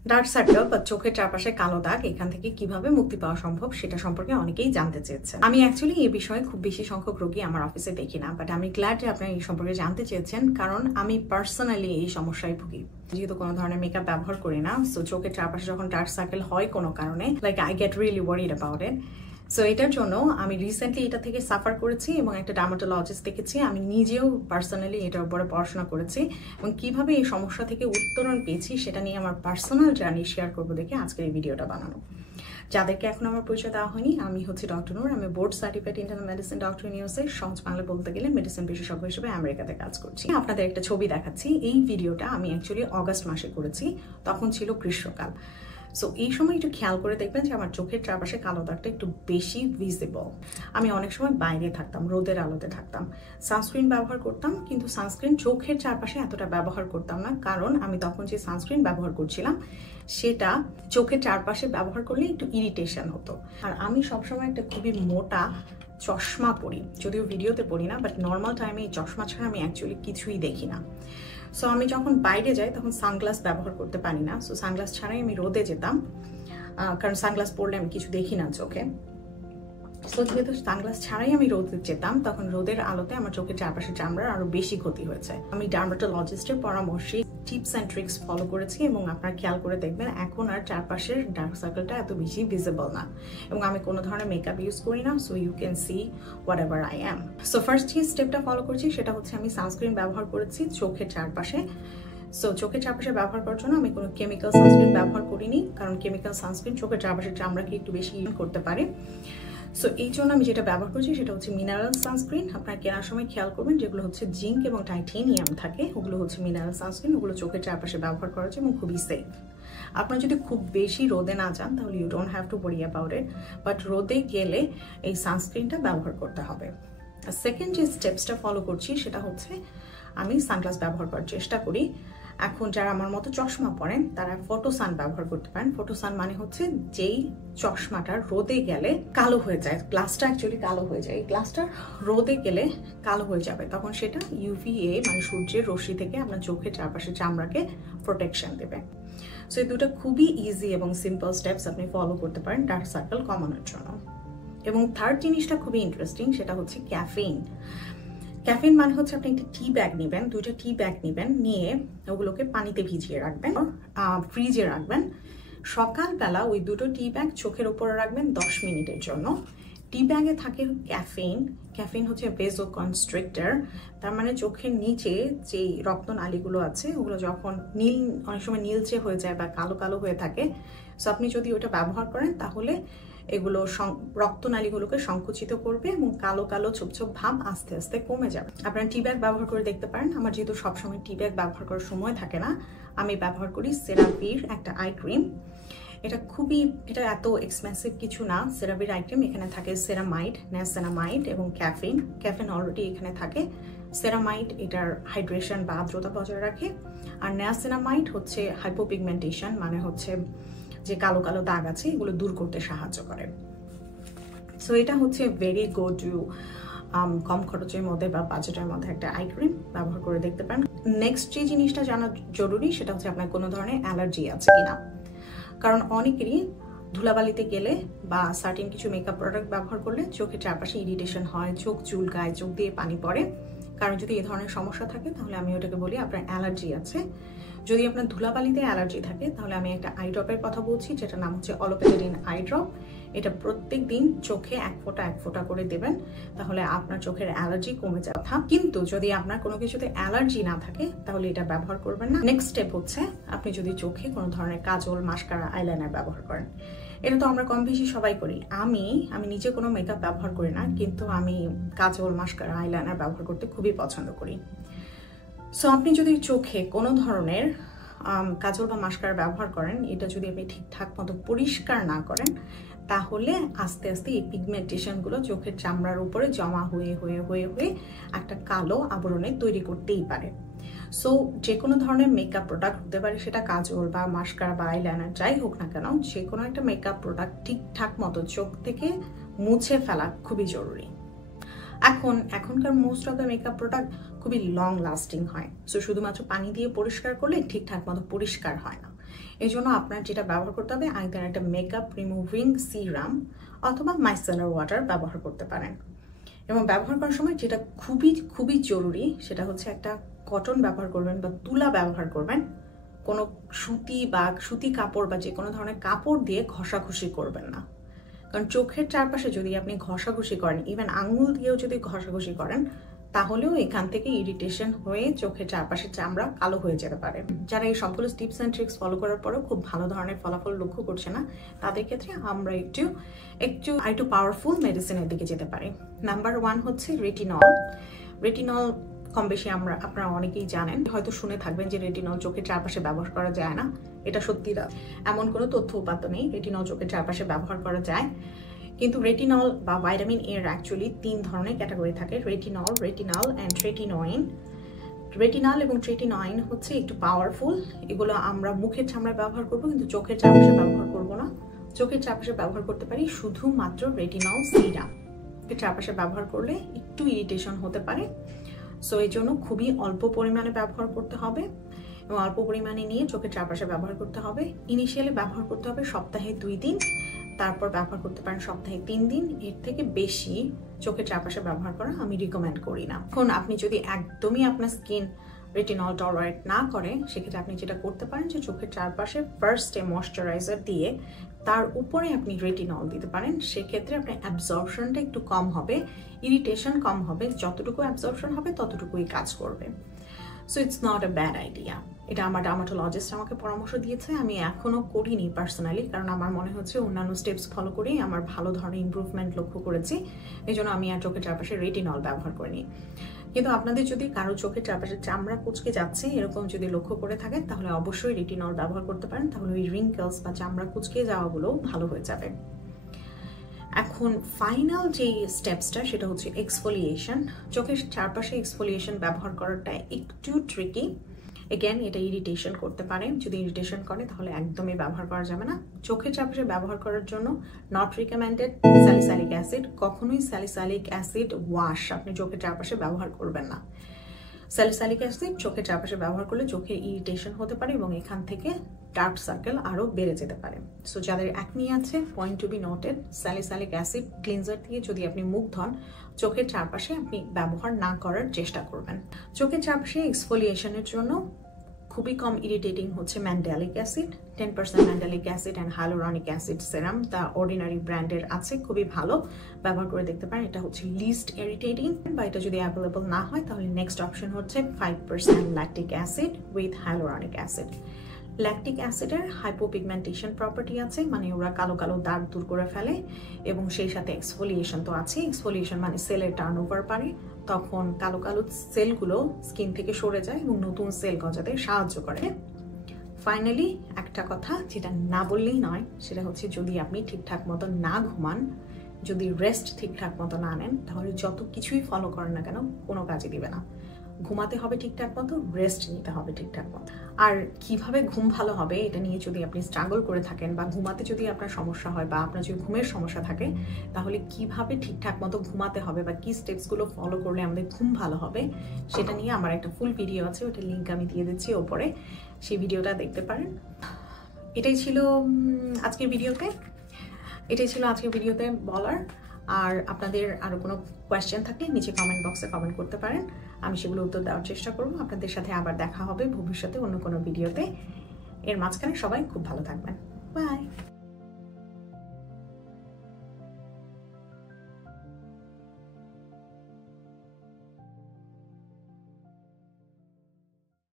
Dark circle বা চোখের চারপাশে কালো দাগ এখান থেকে কিভাবে মুক্তি পাওয়া সম্ভব সেটা সম্পর্কে অনেকেই জানতে চেয়েছেন। আমি অ্যাকচুয়ালি এই বিষয়ে খুব বেশি সংখ্যক রোগী আমার অফিসে দেখি না, বাট আমি গ্ল্যাড যে আপনারা এই সম্পর্কে জানতে চেয়েছেন, কারণ আমি পার্সোনালি এই সমস্যায় ভুগি। যেহেতু কোনো ধরনের মেকআপ ব্যবহার করি না, সো চোখের চারপাশে যখন ডার্ক সার্কেল হয় কোনো কারণে, like I get really worried about it. So এটার জন্য আমি রিসেন্টলি এটা থেকে সাফার করেছি এবং একটা ডার্মাটোলজিস্ট দেখেছি। আমি নিজেও পার্সোনালি এটার উপরে পড়াশোনা করেছি এবং কিভাবে এই সমস্যা থেকে উত্তরণ পেয়েছি সেটা নিয়ে আমার পার্সোনাল জার্নি শেয়ার করবো দেখে আজকের এই ভিডিওটা বানানো। যাদেরকে এখন আমার পরিচয় দেওয়া হয়নি, আমি হচ্ছে ডক্টর নূর। আমি board certified internal medicine doctor university, সহজ বাংলা বলতে গেলে মেডিসিন বিশেষজ্ঞ হিসেবে আমেরিকাতে কাজ করছি। আপনাদের একটা ছবি দেখাচ্ছি। এই ভিডিওটা আমি অ্যাকচুয়ালি অগাস্ট মাসে করেছি, তখন ছিল গ্রীষ্মকাল। সো এই সময় একটু খেয়াল করে দেখবেন যে আমার চোখের চারপাশে কালো দাগটা একটু বেশি ভিজিবল। আমি অনেক সময় বাইরে থাকতাম, রোদের আলোতে থাকতাম, সানস্ক্রিন ব্যবহার করতাম, কিন্তু সানস্ক্রিন চোখের চারপাশে এতটা ব্যবহার করতাম না, কারণ আমি তখন যে সানস্ক্রিন ব্যবহার করছিলাম সেটা চোখের চারপাশে ব্যবহার করলে একটু ইরিটেশন হতো। আর আমি সবসময় একটা খুবই মোটা চশমা পরি, যদিও ভিডিওতে পরি না, বাট নর্মাল টাইমে এই চশমা ছাড়া আমি অ্যাকচুয়ালি কিছুই দেখি না। সো আমি যখন বাইরে যাই তখন সানগ্লাস ব্যবহার করতে পারি না, সো সানগ্লাস ছাড়াই আমি রোদে যেতাম, কারণ সানগ্লাস পরলে আমি কিছু দেখি না চোখে। সো যেহেতু সানগ্লাস ছাড়াই আমি রোদে যেতাম, তখন রোদের আলোতে আমার চোখের চারপাশে চামড়ার আরো বেশি ক্ষতি হয়েছে। আমি ডার্মাটোলজিস্টের পরামর্শে টিপস অ্যান্ড ট্রিক্স ফলো করেছি এবং আপনারা খেয়াল করে দেখবেন এখন আর চারপাশের ডার্ক সার্কেলটা এত বেশি ভিজিবল না, এবং আমি কোনো ধরনের মেকআপ ইউজ করি না। So you can see whatever I am. So first যে স্টেপটা ফলো করছি সেটা হচ্ছে আমি সানস্ক্রিন ব্যবহার করেছি চোখের চারপাশে। সো চোখের চারপাশে ব্যবহার করার জন্য আমি কোনো কেমিক্যাল সানস্ক্রিন ব্যবহার করিনি, কারণ কেমিক্যাল সানস্ক্রিন চোখের চারপাশের চামড়াকে একটু বেশি করতে পারে। সো এই জন্য আমি যেটা ব্যবহার করছি সেটা হচ্ছে মিনারেল সানস্ক্রিন। আপনারা কেনার সময় খেয়াল করবেন যেগুলো হচ্ছে জিঙ্ক এবং টাইটেনিয়াম থাকে, ওগুলো হচ্ছে মিনারেল সানস্ক্রিন। ওগুলো চোখের চারপাশে ব্যবহার করা যায় এবং খুবই সেফ। আপনারা যদি খুব বেশি রোদে না যান তাহলে you don't have to worry about it, but রোদে গেলে এই সানস্ক্রিনটা ব্যবহার করতে হবে। আর সেকেন্ড যে স্টেপসটা ফলো করছি সেটা হচ্ছে আমি সানগ্লাস ব্যবহার করার চেষ্টা করি। এখন যারা আমার মতো চশমা পরেন তারা ফটোসান ব্যবহার করতে পারেন। ফটোসান মানে হচ্ছে যেই চশমাটা রোদে গেলে কালো হয়ে যায়, গ্লাসটা অ্যাকচুয়ালি কালো হয়ে যায়, এই গ্লাসটা রোদে গেলে কালো হয়ে যাবে, তখন সেটা ইউভিএ মানে সূর্যের রশ্মি থেকে আপনার চোখের চারপাশে চামড়াকে প্রোটেকশন দেবে। সো এই দুটো খুবই ইজি এবং সিম্পল স্টেপস আপনি ফলো করতে পারেন ডার্ক সার্কেল কমানোর জন্য। এবং থার্ড জিনিসটা খুবই ইন্টারেস্টিং, সেটা হচ্ছে ক্যাফেইন। ক্যাফেইন মানে হচ্ছে আপনি একটা টি ব্যাগ নেবেন, 2টা টি ব্যাগ নেবেন, নিয়ে ওগুলোকে পানিতে ভিজিয়ে রাখবেন, ফ্রিজে রাখবেন। সকালবেলা ওই 2টো টি ব্যাগ চোখের উপরে রাখবেন 10 মিনিটের জন্য। টি ব্যাগে থাকে ক্যাফেইন। ক্যাফেইন হচ্ছে ভেসোকনস্ট্রিক্টর, তার মানে চোখের নিচে যে রক্তনালীগুলো আছে ওগুলো যখন অনেক সময় নীলচে হয়ে যায় বা কালো কালো হয়ে থাকে, সো আপনি যদি ওটা ব্যবহার করেন তাহলে এগুলো রক্তনালীগুলোকে সংকুচিত করবে এবং কালো কালো ছোপ ছোপ ভাব আস্তে আস্তে কমে যাবে। আপনারা টি ব্যাগ ব্যবহার করে দেখতে পারেন। আমার যেহেতু সবসময় টি ব্যাগ ব্যবহার করার সময় থাকে না, আমি ব্যবহার করি সেরাভির একটা আই ক্রিম। এটা এত এক্সপেন্সিভ কিছু না। সেরাভির আই ক্রিম, এখানে থাকে সেরামাইড, নিয়াসিনামাইড এবং ক্যাফেইন। ক্যাফেইন অলরেডি এখানে থাকে। সেরামাইড এটার হাইড্রেশন বা আর্দ্রতা বজায় রাখে, আর নিয়াসিনামাইড হচ্ছে হাইপোপিগমেন্টেশন মানে হচ্ছে যে কালো কালো দাগ আছে এগুলো দূর করতে সাহায্য করে। সো এটা হচ্ছে ভেরি গুড টু কম খরচের মধ্যে বা বাজেটের মধ্যে একটা আই ক্রিম, ব্যবহার করে দেখতে পারেন। নেক্সট যে জিনিসটা জানা জরুরি সেটা হচ্ছে আপনার কোনো ধরনের অ্যালার্জি আছে কিনা, কারণ অনেকেরই ধুলাবালিতে গেলে বা সার্টিন কিছু মেকআপ প্রোডাক্ট ব্যবহার করলে চোখের চারপাশে ইরিটেশন হয়, চোখ চুলকায়, চোখ দিয়ে পানি পড়ে। কারণ যদি এই ধরনের সমস্যা থাকে তাহলে আমি ওটাকে বলি আপনার অ্যালার্জি আছে। যদি আপনার ধুলাবালিতে অ্যালার্জি থাকে তাহলে আমি একটা আই ড্রপের কথা বলছি, যেটার নাম হচ্ছে অলোপেটাডিন আই ড্রপ। এটা প্রত্যেক দিন চোখে এক ফোঁটা করে দেবেন, তাহলে আপনার চোখের অ্যালার্জি কমে যাবে। কিন্তু যদি আপনার কোনো কিছুতে অ্যালার্জি না থাকে তাহলে এটা ব্যবহার করবেন না। নেক্সট স্টেপ হচ্ছে আপনি যদি চোখে কোনো ধরনের কাজল, মাস্কারা, আইলাইনার ব্যবহার করেন, এটা তো আমরা কম বেশি সবাই করি। আমি নিজে কোনো মেকআপ ব্যবহার করি না, কিন্তু আমি কাজল, মাস্কারা, আইলাইনার ব্যবহার করতে খুবই পছন্দ করি। সো আপনি যদি চোখে কোনো ধরনের কাজল বা মাস্কারা ব্যবহার করেন, এটা যদি আপনি ঠিকঠাক মতো পরিষ্কার না করেন তাহলে আস্তে আস্তে এই পিগমেন্টেশনগুলো চোখের চামড়ার উপরে জমা হয়ে হয়ে হয়ে হয়ে একটা কালো আবরণে তৈরি করতেই পারে। সো যে কোনো ধরনের মেকআপ প্রোডাক্ট হতে পারে, সেটা কাজল বা মাস্কারা বা আইলাইনার যাই হোক না কেন, যে কোনো একটা মেকআপ প্রোডাক্ট ঠিকঠাক মতো চোখ থেকে মুছে ফেলা খুবই জরুরি। এখনকার most of the makeup product খুবই লং লাস্টিং হয়, সো শুধুমাত্র পানি দিয়ে পরিষ্কার করলে ঠিকঠাক মতো পরিষ্কার হয় না। এই জন্য আপনার যেটা ব্যবহার করতে হবে আইদার একটা মেকআপ রিমুভিং সিরাম অথবা মাইসেলার ওয়াটার ব্যবহার করতে পারেন। এবং ব্যবহার করার সময় যেটা খুবই খুবই জরুরি সেটা হচ্ছে একটা কটন ব্যবহার করবেন বা তুলা ব্যবহার করবেন। কোনো সুতি কাপড় বা যে কোনো ধরনের কাপড় দিয়ে ঘষাঘষি করবেন না, কারণ চোখের চারপাশে যদি আপনি ঘষাঘষি করেন, ইভেন আঙুল দিয়েও যদি ঘষাঘষি করেন, তাহলেও এখান থেকে ইরিটেশন হয়ে চোখের চারপাশে চামড়া কালো হয়ে যেতে পারে। যারা এই সবগুলো টিপস অ্যান্ড ট্রিক্স ফলো করার পরেও খুব ভালো ধরনের ফলাফল লক্ষ্য করছে না, তাদের ক্ষেত্রে আমরা একটু পাওয়ারফুল মেডিসিনের দিকে যেতে পারি। নাম্বার 1 হচ্ছে রেটিনল। কম বেশি আপনারা অনেকেই জানেন, হয়তো শুনে থাকবেন যে রেটিনল চোখের চারপাশে ব্যবহার করা যায় না। এটা সত্যি না, এমন কোনো তথ্য উপাত্ত নেই রেটিনল চোখের চারপাশে ব্যবহার করা যায়। কিন্তু রেটিনল বা ভাইটামিন এর অ্যাকচুয়ালি 3 ধরনের ক্যাটাগরি থাকে, রেটিনাল অ্যান্ড ট্রেটিনয়েন। রেটিনাল এবং ট্রেটিনয়েন হচ্ছে একটু পাওয়ারফুল। এগুলো আমরা মুখের চামড়ায় ব্যবহার করব, কিন্তু চোখের চারপাশে ব্যবহার করব না। চোখের চারপাশে ব্যবহার করতে পারি শুধুমাত্র রেটিনল সিরাম। চোখের চারপাশে ব্যবহার করলে একটু ইরিটেশন হতে পারে, সো এই জন্য খুবই অল্প পরিমাণে ব্যবহার করতে হবে এবং অল্প পরিমাণে নিয়ে চোখের চারপাশে ব্যবহার করতে হবে। ইনিশিয়ালি ব্যবহার করতে হবে সপ্তাহে 2 দিন, তারপর ব্যবহার করতে পারেন সপ্তাহে 3 দিন। এর থেকে বেশি চোখের চারপাশে ব্যবহার করা আমি রিকমেন্ড করি না। এখন আপনি যদি একদমই আপনার স্কিন রেটিনল টলারেট না করে, সেক্ষেত্রে আপনি যেটা করতে পারেন যে চোখের চারপাশে ফার্স্টে ময়শ্চারাইজার দিয়ে তার উপরে আপনি রেটিনল দিতে পারেন। সেক্ষেত্রে আপনার অ্যাবজর্পশনটা একটু কম হবে, ইরিটেশন কম হবে, যতটুকু অ্যাবজর্পশন হবে ততটুকুই কাজ করবে। So it's not a bad idea. এটা আমার ডার্মাটোলজিস্ট আমাকে পরামর্শ দিয়েছে, আমি এখনো করিনি পার্সোনালি, কারণ আমার মনে হচ্ছে অন্যান্য স্টেপস ফলো করেই আমার ভালো ধরনের ইমপ্রুভমেন্ট লক্ষ্য করেছি। এই জন্য আমি আর চোখের চারপাশে রেটিনল ব্যবহার করিনি। কিন্তু আপনাদের যদি কারো চোখের চারপাশে চামড়া কুঁচকে যাচ্ছে এরকম যদি লক্ষ্য করে থাকেন, তাহলে অবশ্যই রেটিনল ব্যবহার করতে পারেন, তাহলে ওই রিঙ্কেলস বা চামড়া কুঁচকে যাওয়াগুলো ভালো হয়ে যাবে। এখন ফাইনাল যে স্টেপসটা সেটা হচ্ছে এক্সফোলিয়েশন। চোখের চারপাশে এক্সফোলিয়েশন ব্যবহার করাটা একটু ট্রিকি। এগেন এটা ইরিটেশন করতে পারে, যদি ইরিটেশন করে তাহলে একদমই ব্যবহার করা যাবে না। চোখের চারপাশে ব্যবহার করার জন্য নট রিকমেন্ডেড স্যালিসাইলিক অ্যাসিড। কখনোই স্যালিসাইলিক অ্যাসিড ওয়াশ আপনি চোখের চারপাশে ব্যবহার করবেন না। স্যালিসাইলিক অ্যাসিড চোখের চারপাশে ব্যবহার করলে চোখে ইরিটেশন হতে পারে এবং এখান থেকে ডার্ক সার্কেল আরও বেড়ে যেতে পারে। সো যাদের অ্যাকনি আছে, point to be noted, salicylic acid cleanser দিয়ে যদি আপনি মুখ ধন, চোখের চারপাশে আপনি ব্যবহার না করার চেষ্টা করবেন। চোখের চারপাশে এক্সফোলিয়েশনের জন্য খুবই কম ইরিটেটিং হচ্ছে mandelic acid. 10% mandelic acid and hyaluronic acid serum, the ordinary ব্র্যান্ডের আছে, খুবই ভালো, ব্যবহার করে দেখতে পারেন। এটা হচ্ছে লিস্ট ইরিটেটিং, বা এটা যদি অ্যাভেলেবল না হয় তাহলে নেক্সট অপশন হচ্ছে 5% lactic acid with hyaluronic acid. Lactic অ্যাসিডের হাইপোপিগমেন্টেশন প্রপার্টি আছে, মানে ওরা কালো কালো দাগ দূর করে ফেলে, এবং সেই সাথে এক্সফোলিয়েশন তো আছে। এক্সফোলিয়েশন মানে সেলের টার্নওভার বাড়ে, তখন কালো কালো সেলগুলো স্কিন থেকে সরে যায় এবং নতুন সেল গজাতে সাহায্য করে। ফাইনালি একটা কথা যেটা না বললেই নয়, সেটা হচ্ছে যদি আপনি ঠিকঠাক মতো না ঘুমান, যদি রেস্ট ঠিকঠাক মতো না নেন, তাহলে যত কিছুই ফলো করেন না কেন কোনো কাজে দিবে না। ঘুমাতে হবে ঠিকঠাক মতো, রেস্ট নিতে হবে ঠিকঠাক মতো। আর কিভাবে ঘুম ভালো হবে এটা নিয়ে যদি আপনি স্ট্রাগল করে থাকেন, বা ঘুমাতে যদি আপনার সমস্যা হয়, বা আপনার যদি ঘুমের সমস্যা থাকে, তাহলে কিভাবে ঠিকঠাক মতো ঘুমাতে হবে বা কি স্টেপসগুলো ফলো করলে আমাদের ঘুম ভালো হবে, সেটা নিয়ে আমার একটা ফুল ভিডিও আছে, ওটার লিঙ্ক আমি দিয়ে দিচ্ছি ওপরে, সেই ভিডিওটা দেখতে পারেন। এটাই ছিল আজকের ভিডিওতে বলার। আর আপনাদের আরও কোনো কোয়েশ্চেন থাকলে নিচে কমেন্ট বক্সে কমেন্ট করতে পারেন, আমি সেগুলো উত্তর দেওয়ার চেষ্টা করব। আপনাদের সাথে আবার দেখা হবে ভবিষ্যতে অন্য কোনো ভিডিওতে। এর মাঝখানে সবাই খুব ভালো থাকবেন। বাই।